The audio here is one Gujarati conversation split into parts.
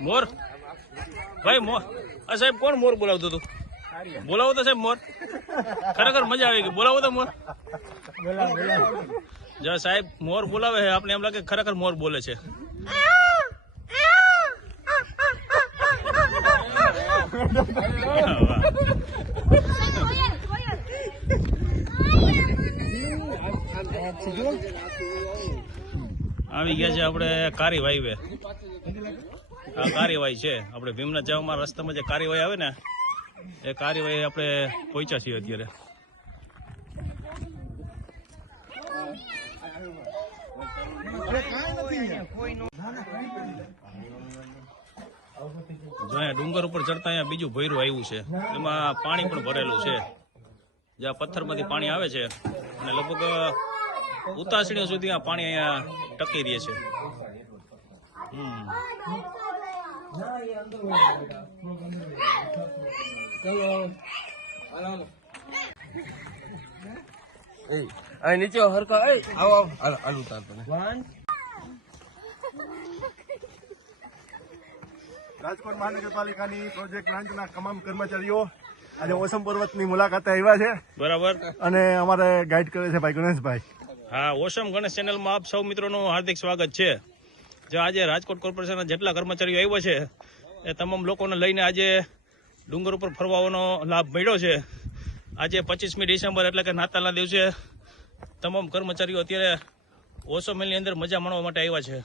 મોર? ભાઈ, મોર. આ સાહેબ કોણ મોર બોલાવતું હતો? બોલાવો તો સાહેબ મોર. ખરેખર મજા આવી ગઈ. બોલાવો તો મોર. જો સાહેબ, મોર બોલાવે છે. આપણે એમ લાગે ખરેખર મોર બોલે છે. આવી ગયા છે આપણે કારીવાઈ વે આ કારીવાઈ છે. આપણે ભીમના જવામાં રસ્તામાં જે કારીવાઈ આવે ને, એ કારીવાઈ આપણે પહોંચ્યા છીએ અત્યારે. ડુંગર ઉપર ચડતા અહીંયા બીજું ભૈરું આવ્યું છે. એમાં પાણી પણ ભરેલું છે. જ્યાં પથ્થરમાંથી પાણી આવે છે અને લગભગ ઉતાસણીઓ સુધી આ પાણી અહીંયા ટકી રહે છે. હમ. અહીં નીચે હરકો એ આવો આવો. આલુ ઉતાર તમે. રાજકોટ મહાનગરપાલિકાની પ્રોજેક્ટ બ્રાન્ચના તમામ કર્મચારીઓ આજે ઓસમ પર્વતની મુલાકાતે આવ્યા છે. બરાબર. અને અમારે ગાઈડ કરે છે ભાઈ ગણેશભાઈ. હા ઓસમ ગણેશ ચેનલમાં આપ સૌ મિત્રોનું હાર્દિક સ્વાગત છે. જો આજે રાજકોટ કોર્પોરેશનના જેટલા કર્મચારીઓ આવ્યા છે એ તમામ લોકોને લઈને આજે ડુંગર ઉપર ફરવાનો લાભ મળ્યો છે. આજે પચીસમી ડિસેમ્બર એટલે કે નાતાલના દિવસે તમામ કર્મચારીઓ અત્યારે ઓસો મિલની અંદર મજા માણવા માટે આવ્યા છે.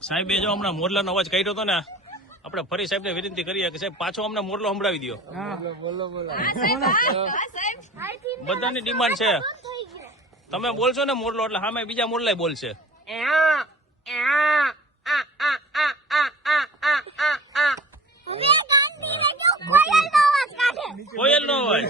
સાહેબે જો હમણાં મોરલાનો અવાજ કર્યો હતો ને આપણે ફરી સાહેબને વિનંતી કરીએ કે સાહેબ પાછો અમને મોરલો સંભળાવી દો બધાની ડિમાન્ડ છે. તમે બોલશો ને મોરલો એટલે સામે બીજા મોરલાય બોલશે. કોયલ નો અવાજ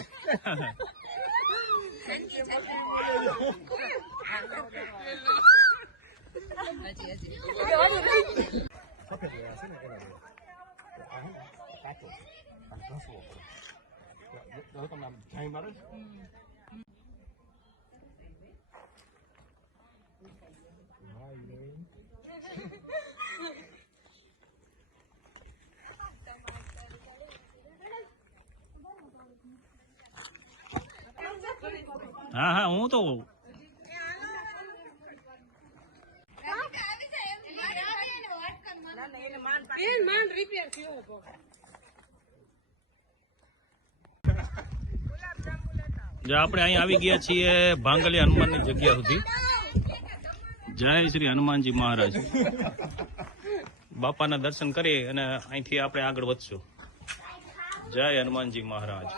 હા હા હું તો બેન માન રિપેર થયો જો આપણે અહીં આવી ગયા છીએ ભાંગલી હનુમાનની જગ્યા સુધી. જય શ્રી હનુમાનજી મહારાજ. બાપાના દર્શન કરી અને અહીંથી આપણે આગળ વધશું. જય હનુમાનજી મહારાજ.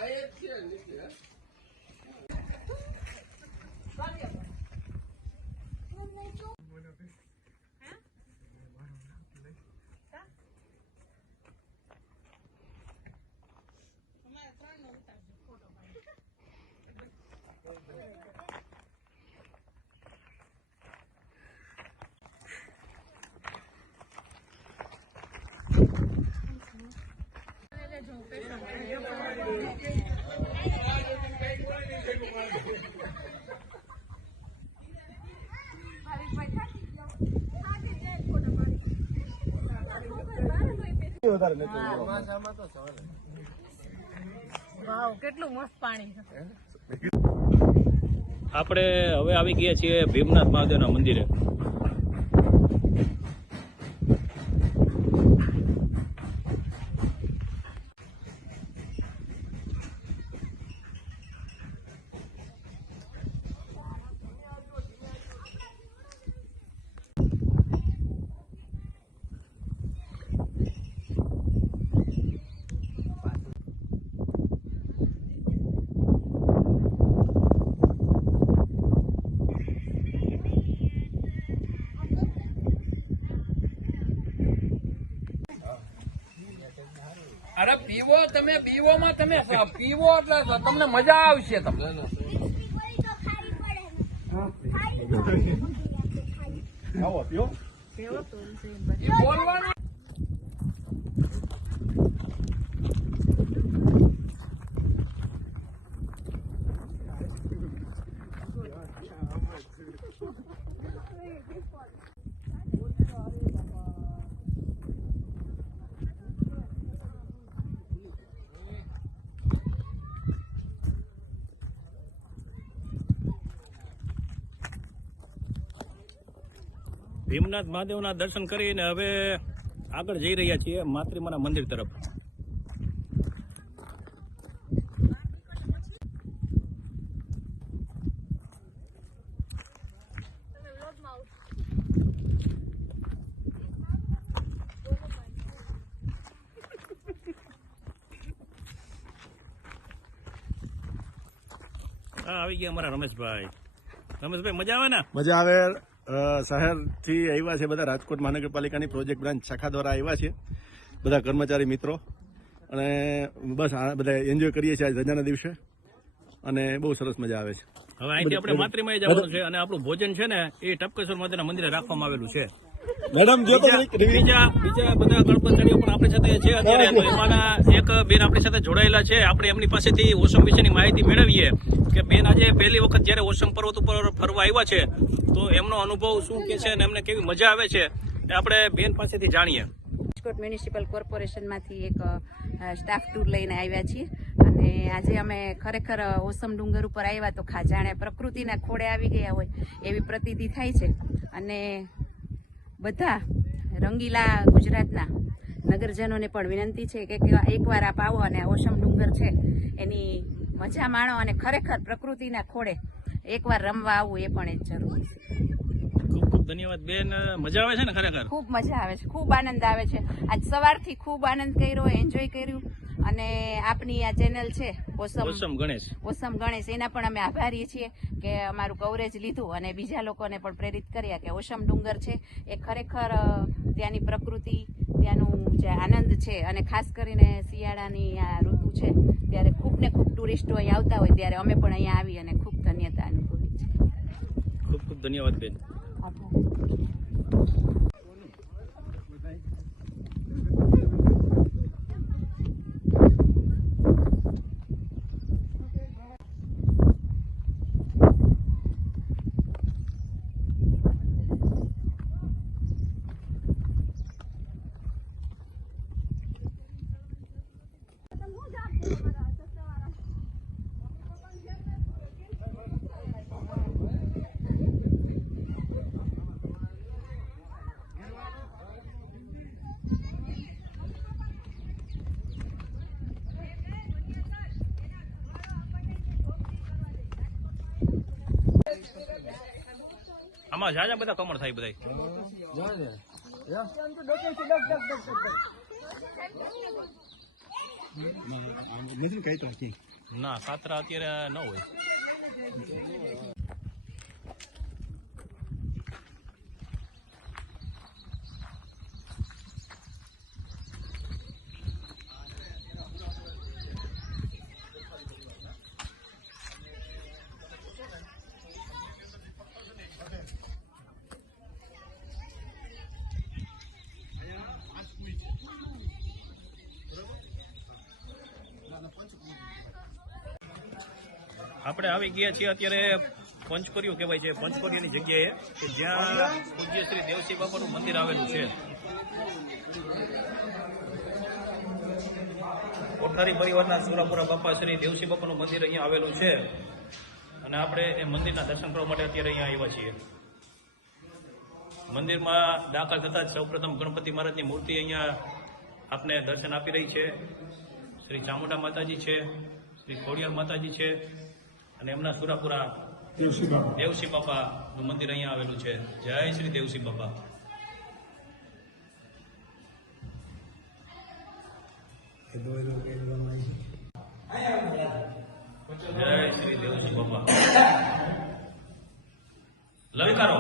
વધારે નથી વાવ કેટલું મસ્ત પાણી છે. આપણે હવે આવી ગયા છીએ ભીમનાથ મહાદેવના મંદિરે અરે પીવો તમે પીવો માં તમે પીવો એટલે તમને મજા આવશે તમને. આવો બોલવાનું ભીમનાથ મહાદેવના દર્શન કરીને હવે આગળ જઈ રહ્યા છીએ માતૃમાના મંદિર તરફ. આવી ગયા અમારા રમેશભાઈ. રમેશભાઈ, મજા આવે ને? મજા આવે. શહેરથી આવ્યા છે બધા રાજકોટ મહાનગરપાલિકાની પ્રોજેક્ટ બ્રાન્ચ શાખા દ્વારા આવ્યા છે. બધા કર્મચારી મિત્રો. અને બસ આ બધા એન્જોય કરીએ છીએ આજ રજાના દિવસે. અને બહુ સરસ મજા આવે છે. હવે અહીંથી આપણે માત્રીમાં જવાનું છે અને આપણું ભોજન છે ને એ ટપકેશ્વર માતાના મંદિરે રાખવામાં આવેલું છે. મેડમ જો બીજા બીજા બધા કર્મચારીઓ પણ આપણી સાથે છે. અત્યારે તો એમાંના એક બેન આપણી સાથે જોડાયેલા છે. આપણે એમની પાસેથી ઓસમ વિશેની માહિતી મેળવીએ કે બેન આજે પહેલી વખત જ્યારે ઓસમ પર્વત ઉપર ફરવા આવ્યા છે તો એમનો અનુભવ શું કે છે અને એમને કેવી મજા આવે છે એ આપણે બેન પાસેથી જાણીએ. રાજકોટ મ્યુનિસિપલ કોર્પોરેશનમાંથી એક સ્ટાફ ટૂર લઈને આવ્યા છીએ. અને આજે અમે ખરેખર ઓસમ ડુંગર ઉપર આવ્યા તો ખા જાણે પ્રકૃતિના ખોળે આવી ગયા હોય એવી પ્રતીતિ થાય છે. અને બધા રંગીલા ગુજરાતના નગરજનોને પણ વિનંતી છે કે એકવાર આપ આવો અને ઓસમ ડુંગર છે એની મજા માણો અને ખરેખર પ્રકૃતિના ખોળે એકવાર રમવા આવવું એ પણ એક જરૂરી છે. ખૂબ ખૂબ ધન્યવાદ. બેન મજા આવે છે ને ખરેખર? ખૂબ મજા આવે છે ખૂબ આનંદ આવે છે. આજ સવારથી ખૂબ આનંદ કર્યો એન્જોય કર્યું. અને આપની આ ચેનલ છે ઓસમ ઓસમ ગણેશ. ઓસમ ગણેશ. એના પણ અમે આભારી છીએ કે અમારું કવરેજ લીધું અને બીજા લોકોને પણ પ્રેરિત કર્યા કે ઓસમ ડુંગર છે એ ખરેખર ત્યાંની પ્રકૃતિ ત્યાંનું જે આનંદ છે અને ખાસ કરીને શિયાળાની આ ઋતુ છે ત્યારે ખૂબ ને ખૂબ ટુરિસ્ટો અહીં આવતા હોય ત્યારે અમે પણ અહીંયા આવી અને ખૂબ ધન્યતા અનુભવી છે ખૂબ ખૂબ ધન્યવાદ બેન આભાર આમાં જાજા બધા કમળ થાય બધા ના સાતરા અત્યારે ન હોય. આપણે આવી ગયા છીએ અત્યારે પંચકોરિયું કહેવાય છે. પંચકોરિયાની જગ્યાએ કે જ્યાં પૂજ્ય શ્રી દેવસિંહ બાપાનું મંદિર આવેલું છે. કોઠારી પરિવારના સુરાપુરા બાપા શ્રી દેવસિંહ બાપાનું મંદિર અહીંયા આવેલું છે. અને આપણે એ મંદિરના દર્શન કરવા માટે અત્યારે અહીંયા આવ્યા છીએ. મંદિરમાં દાખલ થતાં જ સૌપ્રથમ ગણપતિ મહારાજની મૂર્તિ અહીંયા આપને દર્શન આપી રહી છે. શ્રી ચામુંડા માતાજી છે, શ્રી ખોડિયાર માતાજી છે અને એમના સુરાપુરા દેવસિંહ બાપાનું મંદિર અહીંયા આવેલું છે. જય શ્રી દેવસિંહ બાપા. જય શ્રી દેવસિંહ બાપા. લલકારો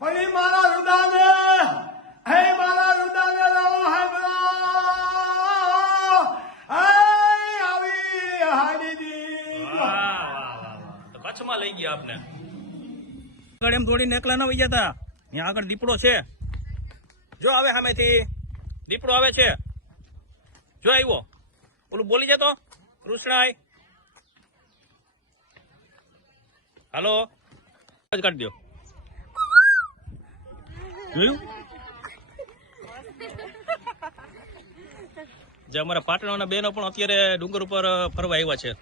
પણ મારા રુદાને હે મારા રુદાને આવી કચ્છમાં લઈ ગયા આપને. આગળ એમ દોડીને એકલા ના વહી જતા અહીંયા આગળ દીપડો છે. જો આવે સામેથી. દીપડો આવે છે. જો આવ્યો ઓલું બોલી જતો. કૃષ્ણાય હાલો. કાઢી દો. જોયું? જે અમારા પાટણના બહેનો પણ અત્યારે ડુંગર ઉપર ફરવા આવ્યા છે.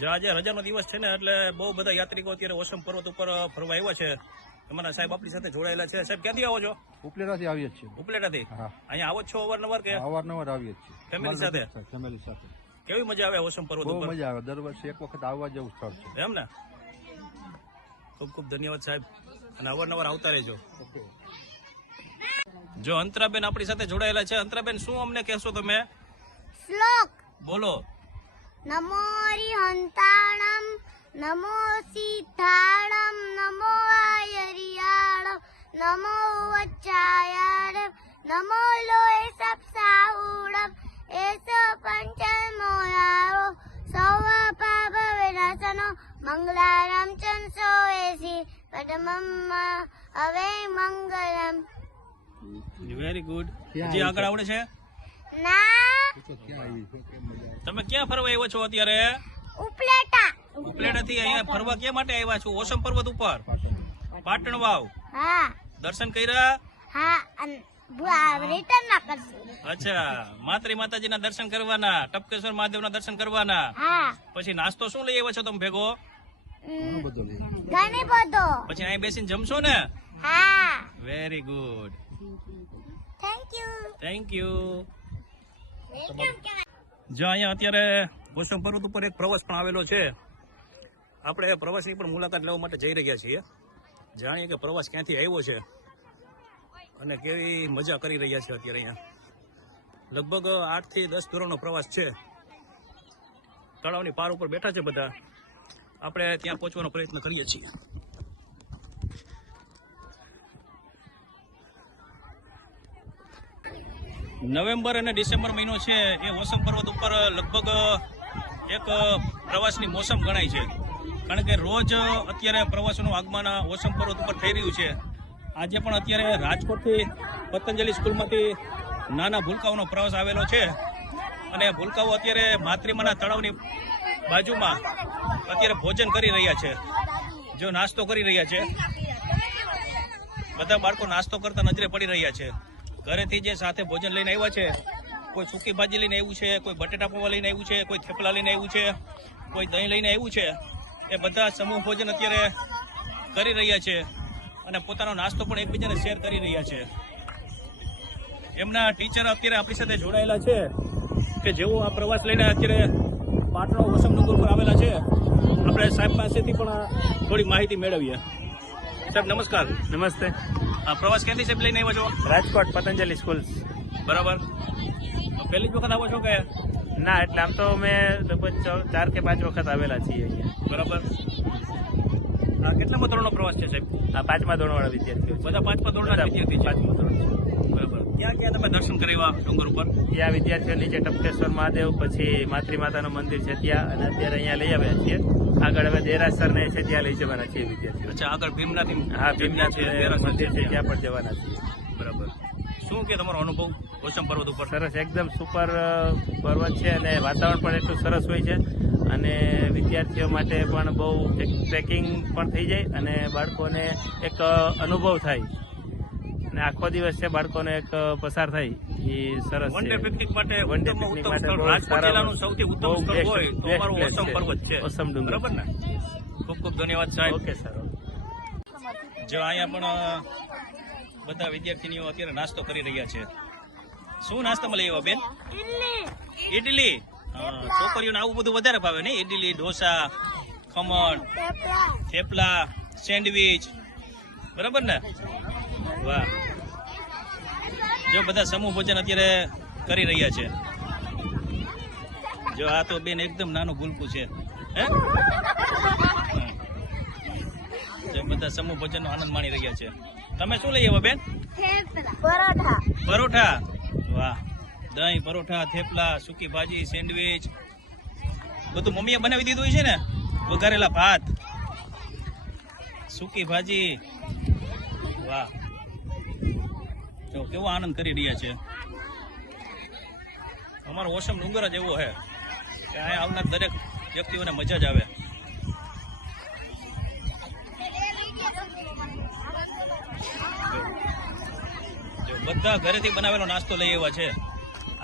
જે આજે રજાનો દિવસ છે ને એટલે બહુ બધા યાત્રિકો અત્યારે ઓસમ પર્વત ઉપર ફરવા આવ્યા છે. તમારા સાહેબ આપણી સાથે જોડાયેલા છે. સાહેબ ક્યાંથી આવો છો? ઉપલેટાથી આવીએ છીએ. ઉપલેટાથી? અહીંયા આવો છો અવારનવાર કે? અવારનવાર આવીએ છીએ. ફેમિલી સાથે? ફેમિલી સાથે. કેવી મજા આવે ઓસમ પર્વત બહુ ઉપર મજા આવે. દર વર્ષે એક વખત આવવા જેવું સ્થળ છે. એમ ને? ખૂબ ખૂબ ધન્યવાદ સાહેબ. અને અવારનવાર આવતા રહેજો. જો અંતરાબેન આપણી સાથે જોડાયેલા છે. અંતરાબેન શું અમને કહેશો તમે? શ્લોક. બોલો. નમો હરિહંતાણમ નમો સીતાણમ નમો આયરિયાણમ નમો વચ્ચાયાણમ નમો લોય સપ્સાહુણમ એસ મોરારો સૌવ પાપ વિનાશનો મંગલારામ ચંસો એસી. પડમમ હવે મંગલમ. વેરી ગુડ હજી આગળ આવડે છે? ના. તમે ક્યાં ફરવા આવ્યો છો અત્યારે? ઉપલેટા. ઉપલેટાથી અહીંયા ફરવા ક્યાં માટે આવ્યા છો? ઓસમ પર્વત ઉપર? પાટણ. વાવ હા. દર્શન કર્યા? હા અને રિટર્ન ના કરશું. અચ્છા માતરી માતાજીના દર્શન કરવાના ટપકેશ્વર મહાદેવના દર્શન કરવાના. હા. પછી નાસ્તો શું લઈ આવ્યો છો તમે ભેગો? ઘણી બધો પછી અહીં બેસીને જમશો ને? હા. Very good thank you thank you જો અહીંયા અત્યારે ગોસમ પર્વત ઉપર એક પ્રવાસ પણ આવેલો છે. આપણે પ્રવાસની પણ મુલાકાત લેવા માટે જઈ રહ્યા છીએ. જાણીએ કે પ્રવાસ ક્યાંથી આવ્યો છે. અને કેવી મજા કરી રહ્યા છે અત્યારે અહીંયા. લગભગ આઠથી દસ ધોરણનો પ્રવાસ છે. તળાવની પાર ઉપર બેઠા છે બધા. આપણે ત્યાં પહોંચવાનો પ્રયત્ન કરીએ છીએ. નવેમ્બર અને ડિસેમ્બર મહિનો છે એ ઓસમ પર્વત ઉપર લગભગ એક પ્રવાસની મોસમ ગણાય છે. કારણ કે રોજ અત્યારે પ્રવાસીનું આગમન ઓસમ પર્વત ઉપર થઈ રહ્યું છે. આજે પણ અત્યારે રાજકોટથી પતંજલિ સ્કૂલમાંથી નાના ભૂલકાઓનો પ્રવાસ આવેલો છે. અને ભૂલકાઓ અત્યારે માતૃમાના તળાવની બાજુમાં અત્યારે ભોજન કરી રહ્યા છે. જો નાસ્તો કરી રહ્યા છે. બધા બાળકો નાસ્તો કરતા નજરે પડી રહ્યા છે. ઘરેથી જે સાથે ભોજન લઈને આવ્યા છે, કોઈ સૂકી ભાજી લઈને આવ્યું છે, કોઈ બટેટા પૌવા લઈને આવ્યું છે, કોઈ થેપલા લઈને આવ્યું છે, કોઈ દહીં લઈને આવ્યું છે, એ બધા સમૂહ ભોજન અત્યારે કરી રહ્યા છે. અને પોતાનો નાસ્તો પણ એકબીજાને શેર કરી રહ્યા છે. એમના ટીચર અત્યારે આપણી સાથે જોડાયેલા છે કે જેઓ આ પ્રવાસ લઈને અત્યારે પાટણો વસમ ડુંગર પર આવેલા છે. આપણે સાહેબ પાસેથી પણ થોડીક થોડી માહિતી મેળવીએ. સાહેબ નમસ્કાર. નમસ્તે. આ પ્રવાસ ક્યાંથી સાહેબ લઈને આવ્યો છો? રાજકોટ પતંજલિ સ્કૂલ બરાબર. તો પહેલી જ વખત આવો છો કે? ના એટલે આમ તો અમે લગભગ ચાર કે પાંચ વખત આવેલા છીએ અહીંયા. બરાબર. કેટલામા ધોરણનો પ્રવાસ છે સાહેબ? પાંચમા ધોરણવાળા વિદ્યાર્થીઓ. બધા પાંચમા ધોરણના વિદ્યાર્થી છે? પાંચમા ધોરણ બરાબર. ક્યાં ક્યાં તમે દર્શન કર્યા ડુંગર ઉપર? ત્યાં વિદ્યાર્થીઓ નીચે ટપકેશ્વર મહાદેવ પછી માતૃ માતાનું મંદિર છે ત્યાં અને અત્યારે અહીંયા લઈ આવ્યા છીએ. આગળ હવે દેરાસર ને છે ત્યાં લઈ જવાના છીએ વિદ્યાર્થીઓ. અચ્છા આગળ ભીમનાથી હા ભીમનાથ મંદિર છે ત્યાં. પણ જવાના છીએ. બરાબર. શું કે તમારો અનુભવ ઓછમ પર્વત ઉપર? સરસ એકદમ સુપર પર્વત છે અને વાતાવરણ પણ એટલું સરસ હોય છે. અને વિદ્યાર્થીઓ માટે પણ બહુ એક ટ્રેકિંગ પણ થઈ જાય અને બાળકોને એક અનુભવ થાય. અને આખો દિવસ છે બાળકોને એક પસાર થાય. એ સરસ વન ડે પિકનિક માટે વન ડે પિકનિક માટે રાજકોટ જિલ્લાનું સૌથી ઉત્તમ સ્થળ હોય તો અમારું ઓસમ પર્વત છે. ઓસમ ડુંગર. બરાબર ને? ખૂબ ખૂબ ધન્યવાદ સાહેબ. Okay sir. જો અહીંયા પણ બધા વિદ્યાર્થીનીઓ અત્યારે નાસ્તો કરી રહ્યા છે. શું નાસ્તામાં લઈ આવ્યા બેન? ઇડલી છોકરીઓને આવું બધું વધારે ભાવે ને ઇડલી ઢોસા ખમણ થેપલા સેન્ડવીચ. બરાબર ને? વાહ. જો બધા સમૂહ ભોજન અત્યારે કરી રહ્યા છે. જો આ તો બેન એકદમ નાનું ભૂલકું છે. હે? બધા સમૂહ ભોજનનો આનંદ માણી રહ્યા છે. તમે શું લઈ આવો બેન? પરોઠા. પરોઠા. વાહ. દહીં, પરોઠા, થેપલા, સૂકી ભાજી, સેન્ડવીચ. બધું મમ્મીએ બનાવી દીધું છે ને? વઘારેલા ભાત, સૂકી ભાજી. વાહ. જો, કેવો આનંદ કરી રહ્યા છે. અમારો ઓસમ ડુંગર જ એવો છે કે અહીંયા આવનાર દરેક વ્યક્તિઓને મજા જ આવે. બધા ઘરેથી બનાવેલો નાસ્તો લઈ આવ્યા છે.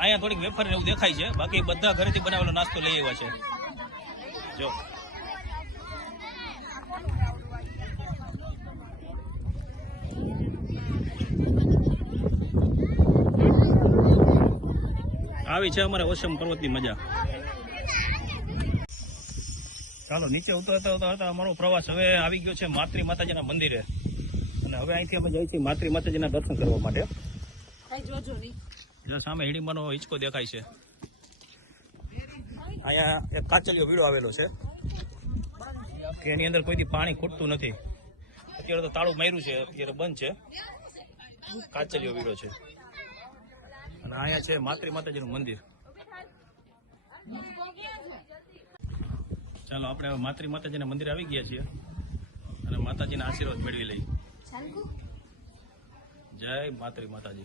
અહીંયા થોડીક વેફર એવું દેખાય છે. બાકી બધા ઘરેથી બનાવેલો નાસ્તો લઈ આવ્યા છે. જો. આવી છે અમારે ઓસમ પર્વતની મજા. ચાલો, નીચે ઉતરતા ઉતરતા અમારો પ્રવાસ હવે આવી ગયો છે માતૃ માતાજીના મંદિરે. અને હવે અહીંથી અમે જઈએ છીએ માતૃ માતાજીના દર્શન કરવા માટે. જ્યાં સામે હિડીમાનો હિંચકો દેખાય છે. અહીંયા એક કાચલિયો વીડો આવેલો છે. કે એની અંદર કોઈથી પાણી ખૂટતું નથી. અત્યારે તો તાળું માર્યું છે અત્યારે બંધ છે. કાચલિયો વીડો છે. અને અહીંયા છે માત્રી માતાજીનું મંદિર. ચાલો આપણે હવે માત્રી માતાજીના મંદિર આવી ગયા છીએ. અને માતાજીના આશીર્વાદ મેળવી લઈએ. જય માત્રી માતાજી.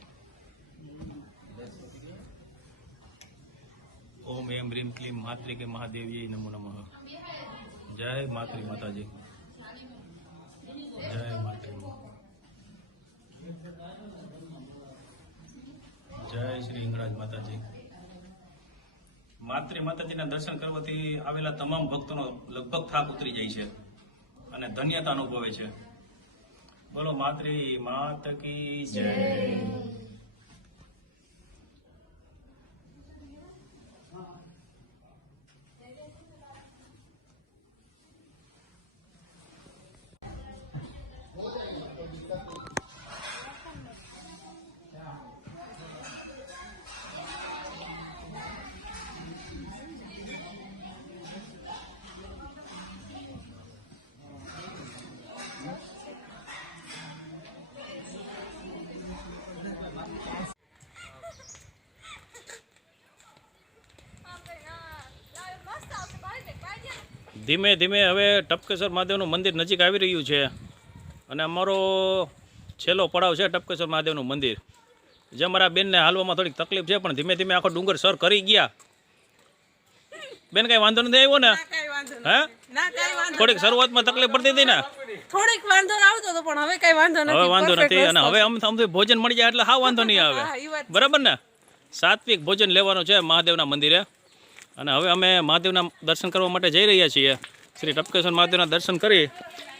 ઓમ એમ રીમ ક્લીમ માતૃકે મહાદેવી નમો નમઃ. જય માતૃ માતાજી. જય માતૃ. જય શ્રી હિંગળાજ માતાજી. માતૃ માતાજીના દર્શન કરવાથી આવેલા તમામ ભક્તોનો લગભગ થાક ઉતરી જાય છે અને ધન્યતા અનુભવે છે. બોલો માતૃ માત કી જય. ધીમે ધીમે હવે ટપકેશ્વર મહાદેવનું મંદિર નજીક આવી રહ્યું છે. અને અમારો છેલ્લો પડાવ છે ટપકેશ્વર મહાદેવનું મંદિર. જે મારા બેનને હાલવામાં થોડીક તકલીફ છે પણ ધીમે ધીમે આખો ડુંગર સર કરી ગયા. બેન કઈ વાંધો નથી આવ્યો ને? હે? થોડીક શરૂઆતમાં તકલીફ પડતી હતી ને? થોડીક વાંધો આવતો હતો પણ હવે કઈ વાંધો નથી. હવે વાંધો નથી અને હવે આમ આમ ભોજન મળી જાય એટલે હા વાંધો નહીં આવે. બરાબર ને? સાત્વિક ભોજન લેવાનું છે મહાદેવના મંદિરે. અને હવે અમે મહાદેવના દર્શન કરવા માટે જઈ રહ્યા છીએ. શ્રી ટપકેશ્વર મહાદેવના દર્શન કરી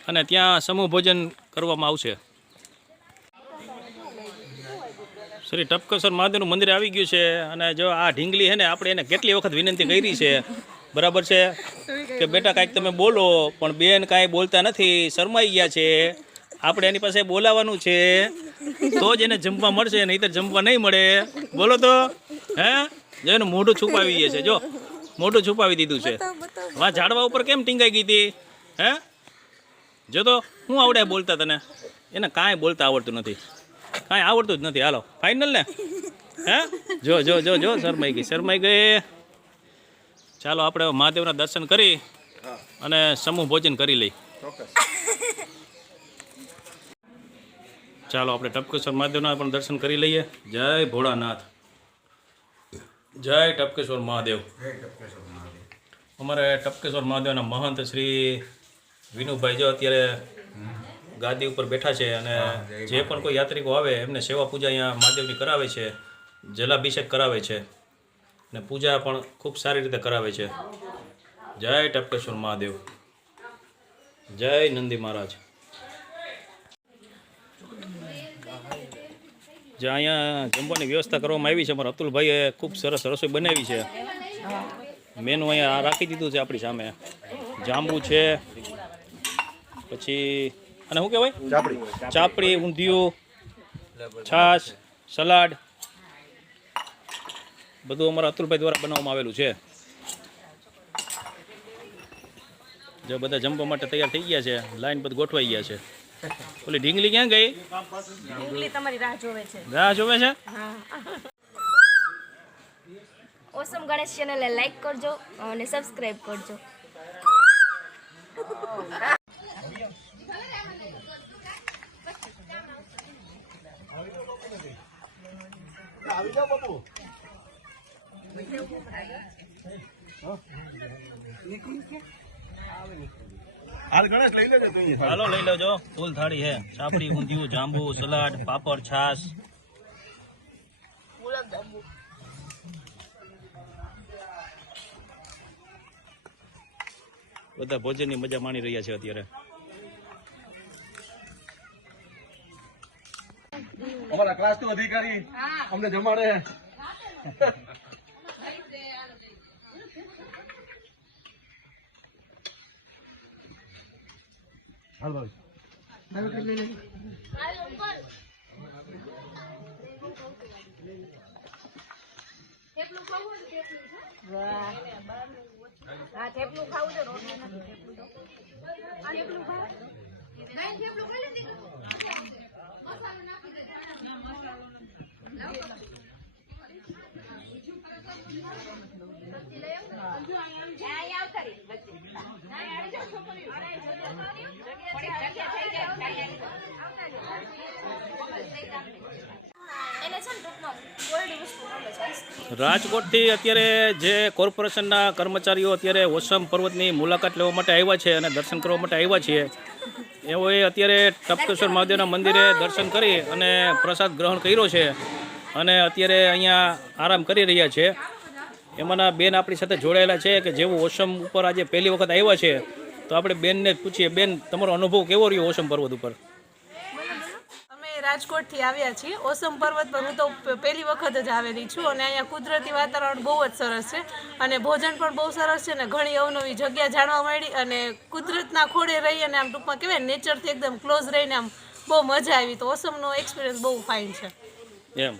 અને ત્યાં સમૂહ ભોજન કરવામાં આવશે. શ્રી ટપકેશ્વર મહાદેવનું મંદિર આવી ગયું છે અને જો આ ઢીંગલી છે ને, આપણે એને કેટલી વખત વિનંતી કરી છે. બરાબર છે? કે બેટા, કાંઈક તમે બોલો, પણ બેન કાંઈ બોલતા નથી, શરમાઈ ગયા છે. આપણે એની પાસે બોલાવાનું છે. તો જ એને જમવા મળશે, નહીંતર જમવા નહીં મળે. બોલો તો, હે? જો એનું મોઢું છુપાવી ગયા છે જો. મોઢું છુપાવી દીધું છે. વાહ ઝાડવા ઉપર કેમ ટીંગાઈ ગઈ હતી હે? જો તો હું આવડે બોલતા તને? એને કાંઈ બોલતા આવડતું નથી. કાંઈ આવડતું જ નથી. હાલો ફાઇનલ ને? હે? જો જો જો જો શરમાઈ ગઈ શરમાઈ ગઈ. ચાલો આપણે મહાદેવના દર્શન કરી અને સમૂહ ભોજન કરી લઈ. ચાલો આપણે ટપકેશ્વર મહાદેવના પણ દર્શન કરી લઈએ. જય ભોળાનાથ. જય ટપકેશ્વર મહાદેવ. અમારે ટપકેશ્વર મહાદેવના મહંત શ્રી વિનુભાઈ જો અત્યારે ગાદી ઉપર બેઠા છે અને જે પણ કોઈ યાત્રિકો આવે એમને સેવા પૂજા અહીંયા મહાદેવની કરાવે છે જલાભિષેક કરાવે છે અને પૂજા પણ ખૂબ સારી રીતે કરાવે છે. જય ટપકેશ્વર મહાદેવ. જય નંદી મહારાજ. જે અહીંયા જમવાની વ્યવસ્થા કરવામાં આવી છે અમારા અતુલભાઈએ ખૂબ સરસ રસોઈ બનાવી છે. મેનુ અહીંયા રાખી દીધું છે આપણી સામે. જાંબુ છે પછી અને શું કહેવાય? ચાપડી. ચાપડી ઊંધિયું છાશ સલાડ બધું અમારા અતુલભાઈ દ્વારા બનાવવામાં આવેલું છે. જો બધા જમવા માટે તૈયાર થઈ ગયા છે લાઈન બધું ગોઠવાઈ ગયા છે. ઓલી ઢીંગલી ક્યાં ગઈ? ઢીંગલી તમારી રાહ જોવે છે. રાહ જોવે છે? ઓસમ ગણેશ ચેનલને લાઈક કરજો અને સબસ્ક્રાઇબ કરજો. હાલ ગણેશ લઈ લેજો જોઈએ હાલો. લઈ લેજો. ફૂલ થાળી હે ચાપડી ઊંધિયું જાંબુ સલાડ પાપડ છાશ. બધા ભોજનની મજા માણી રહ્યા છે અત્યારે. અમારા ક્લાસ નો અધિકારી અમને જમાડે. હાલ ભાઈ હા થેપલું ખાવું છે રોટલી નથી થેપલું તો થેપલું ખાવ નહીં થેપલું ખાઈ લીધી એને છે ને ટૂંકમાં ગોલ્ડ વસ્તુ ગમે છે આઈસ્ક્રીમ રાજકોટથી અત્યારે જે કોર્પોરેશનના કર્મચારીઓ અત્યારે ઓસમ પર્વતની મુલાકાત લેવા માટે આવ્યા છે અને દર્શન કરવા માટે આવ્યા છીએ, એઓએ અત્યારે ટપકેશ્વર મહાદેવના મંદિરે દર્શન કરી અને પ્રસાદ ગ્રહણ કર્યો છે અને અત્યારે અહીંયા આરામ કરી રહ્યા છે. એમાંના બેન આપણી સાથે જોડાયેલા છે કે જેવું ઓસમ ઉપર આજે પહેલી વખત આવ્યા છે. તો આપણે બેનને જ પૂછીએ. બેન તમારો અનુભવ કેવો રહ્યો ઓસમ પર્વત ઉપર? રાજકોટથી આવ્યા છીએ. ઓસમ પર્વત પર હું તો પહેલી વખત જ આવેલી છું અને અહીંયા કુદરતી વાતાવરણ બહુ જ સરસ છે અને ભોજન પણ બહુ સરસ છે અને ઘણી અવનવી જગ્યા જાણવા મળી અને કુદરતના ખોડે રહી અને આમ ટૂંકમાં કહેવાય નેચરથી એકદમ ક્લોઝ રહીને આમ બહુ મજા આવી. તો ઓસમનો એક્સપિરિયન્સ બહુ ફાઇન છે. એમ.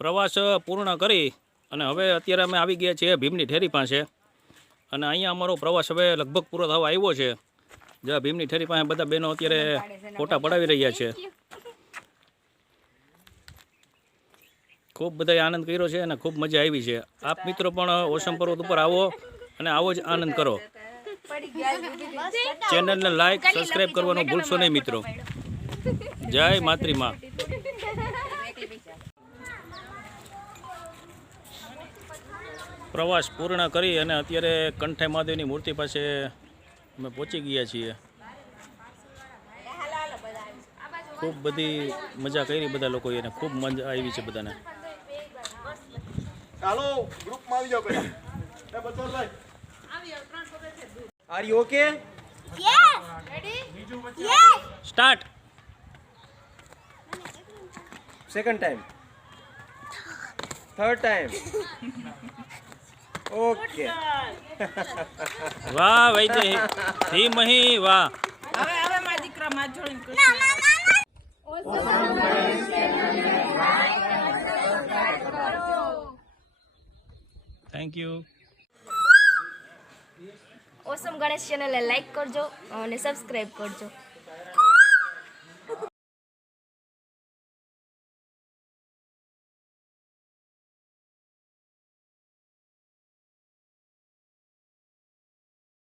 પ્રવાસ પૂર્ણ કરી. અને હવે અત્યારે અમે આવી ગયા છીએ ભીમની ઠેરી પાસે. અને અહીંયા અમારો પ્રવાસ હવે લગભગ પૂરો થવા આવ્યો છે. જ્યાં ભીમની ઠેરી પાસે બધા બહેનો અત્યારે ફોટા પડાવી રહ્યા છે. ખૂબ બધાએ આનંદ કર્યો છે અને ખૂબ મજા આવી છે. આપ મિત્રો પણ ઓસમ પર્વત ઉપર આવો અને આવો જ આનંદ કરો. ચેનલને લાઈક સબસ્ક્રાઈબ કરવાનું ભૂલશો નહીં મિત્રો. જય માતૃમા પ્રવાસ પૂર્ણ કરી અને અત્યારે કંઠાઈ મહાદેવની મૂર્તિ પાસે અમે પહોંચી ગયા છીએ. ખૂબ બધી મજા કરી બધા લોકોએ અને ખૂબ મજા આવી છે બધાને. ચાલો ગ્રુપમાં આવી જાઓ પછી are you okay start second time third time okay. વાહ ભાઈ વૈદ્ય ધીમહી વાહ. હવે હવે મારી દીકરા માજો થેન્ક યુ ઓસમ ગણેશ ચેનલને લાઈક કરજો અને સબસ્ક્રાઈબ કરજો.